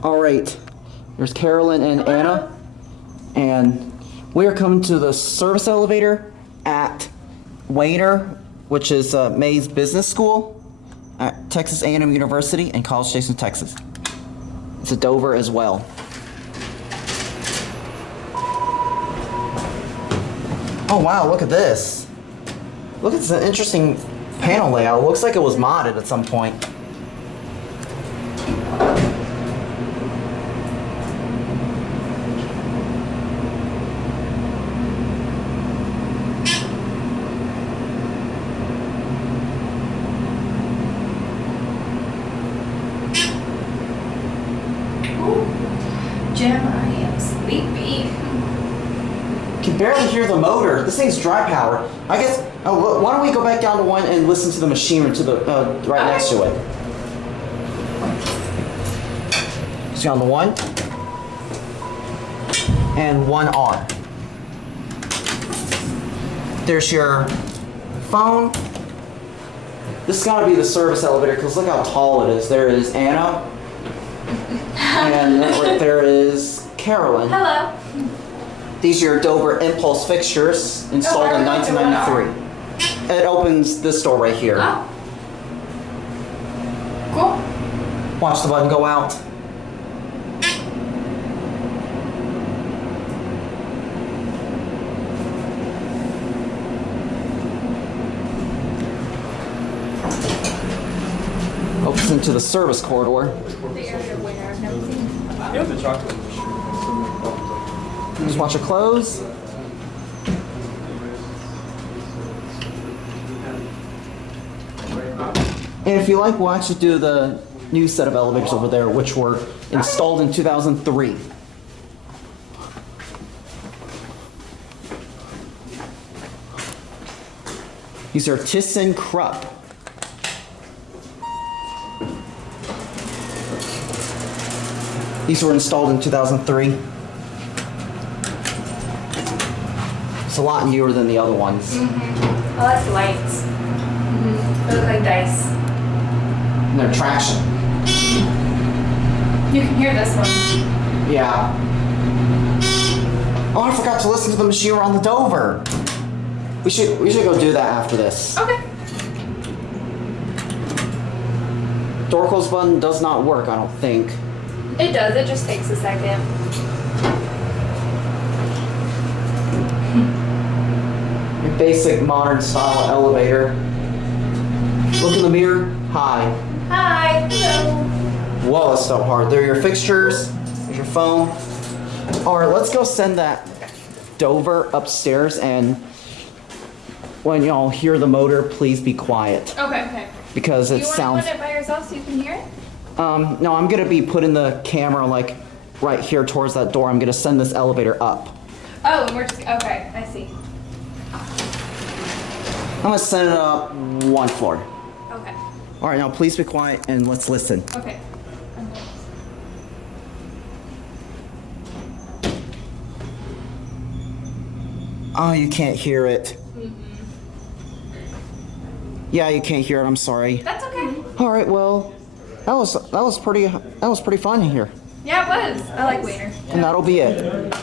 All right, there's Carolyn and Anna, and we are coming to the service elevator at Weiner, which is May's Business School at Texas A&M University in College Station, Texas. It's a Dover as well. Oh wow, look at this. Look at this interesting panel layout. It looks like it was modded at some point. Jim, I am sleepy. Can barely hear the motor. This thing's dry powered. I guess. Oh, why don't we go back down to one and listen to the machinery to the right next to it? Just down to 1 and 1R. There's your phone. This has got to be the service elevator because look how tall it is. There is Anna. And right there is Carolyn. Hello. These are your Dover impulse fixtures installed in 1993. It opens this door right here. Oh. Cool. Watch the button go out. Opens into the service corridor. Just watch it close. And if you like, we'll actually do the new set of elevators over there, which were installed in 2003. These are ThyssenKrupp. These were installed in 2003. It's a lot newer than the other ones. I like the lights. They look like dice. And they're traction. You can hear this one. Yeah. Oh, I forgot to listen to the machinery on the Dover. We should go do that after this. Okay. Door close button does not work, I don't think. It does. It just takes a second. Your basic modern style elevator. Look in the mirror. Hi. Hi. Hello. Whoa, that's so hard. There are your fixtures. There's your phone. All right, let's go send that Dover upstairs, and when y'all hear the motor, please be quiet. Okay. Because it sounds. You want to put it by yourself so you can hear it? No, I'm gonna be putting the camera like right here towards that door. I'm gonna send this elevator up. Oh, and we're just okay. I see. I'm gonna send it up 1 floor. Okay. All right, now please be quiet and let's listen. Okay. Oh, you can't hear it. Yeah, you can't hear it. I'm sorry. That's okay. All right, well, that was pretty fun here. Yeah, it was. I like Weiner. And that'll be it.